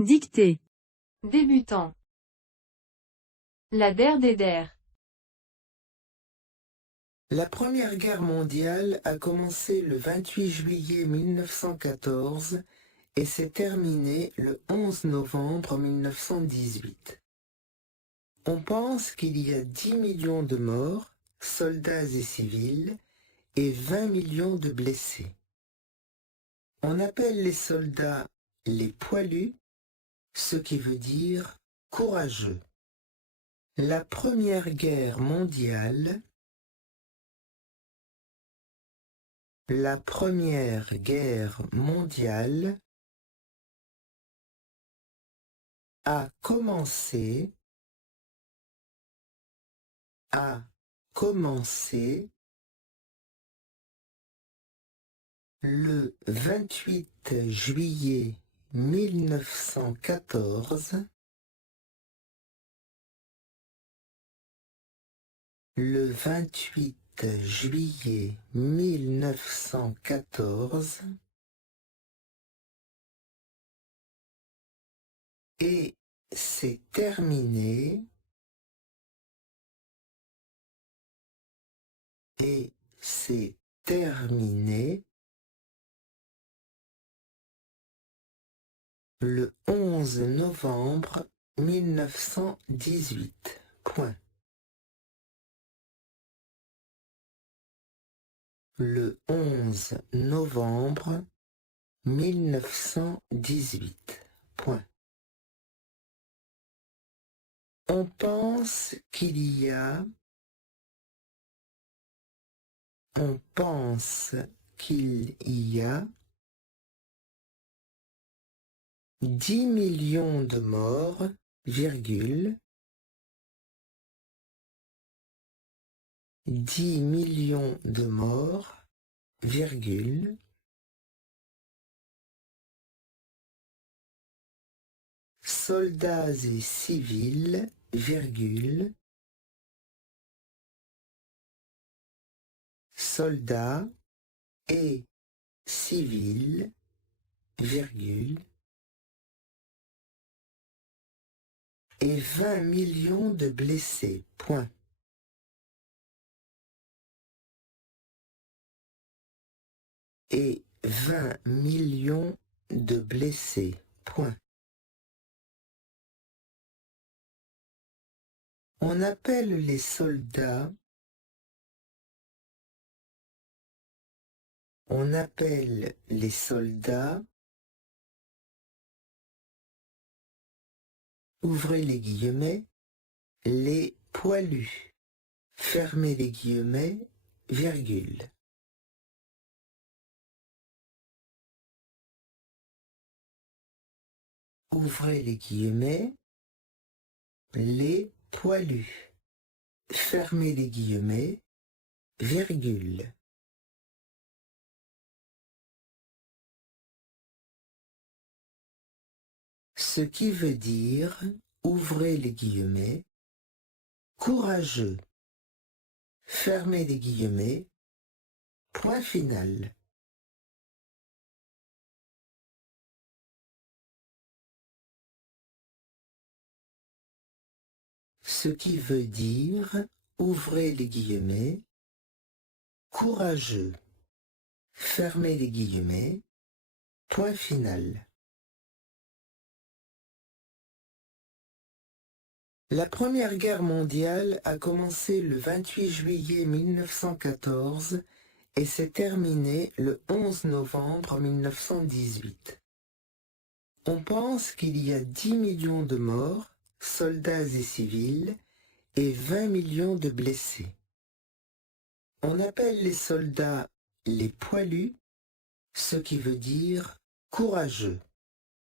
Dictée. Débutant. La der des der. La Première Guerre mondiale a commencé le 28 juillet 1914 et s'est terminée le 11 novembre 1918. On pense qu'il y a 10 millions de morts, soldats et civils, et 20 millions de blessés. On appelle les soldats les poilus, ce qui veut dire courageux. La Première Guerre mondiale a commencé le 28 juillet 1914, le 28 juillet 1914, et c'est terminé le 11 novembre 1918. Point. Le 11 novembre 1918. Point. On pense qu'il y a 10 millions de morts, virgule, 10 millions de morts, virgule, soldats et civils, virgule, soldats et civils, virgule, et 20 millions de blessés, point. Et 20 millions de blessés, point. On appelle les soldats ouvrez les guillemets, les poilus, fermez les guillemets, virgule. Ouvrez les guillemets, les poilus, fermez les guillemets, virgule. Ce qui veut dire, ouvrez les guillemets, courageux, fermez les guillemets, point final. Ce qui veut dire, ouvrez les guillemets, courageux, fermez les guillemets, point final. La Première Guerre mondiale a commencé le 28 juillet 1914 et s'est terminée le 11 novembre 1918. On pense qu'il y a 10 millions de morts, soldats et civils, et 20 millions de blessés. On appelle les soldats les poilus, ce qui veut dire courageux.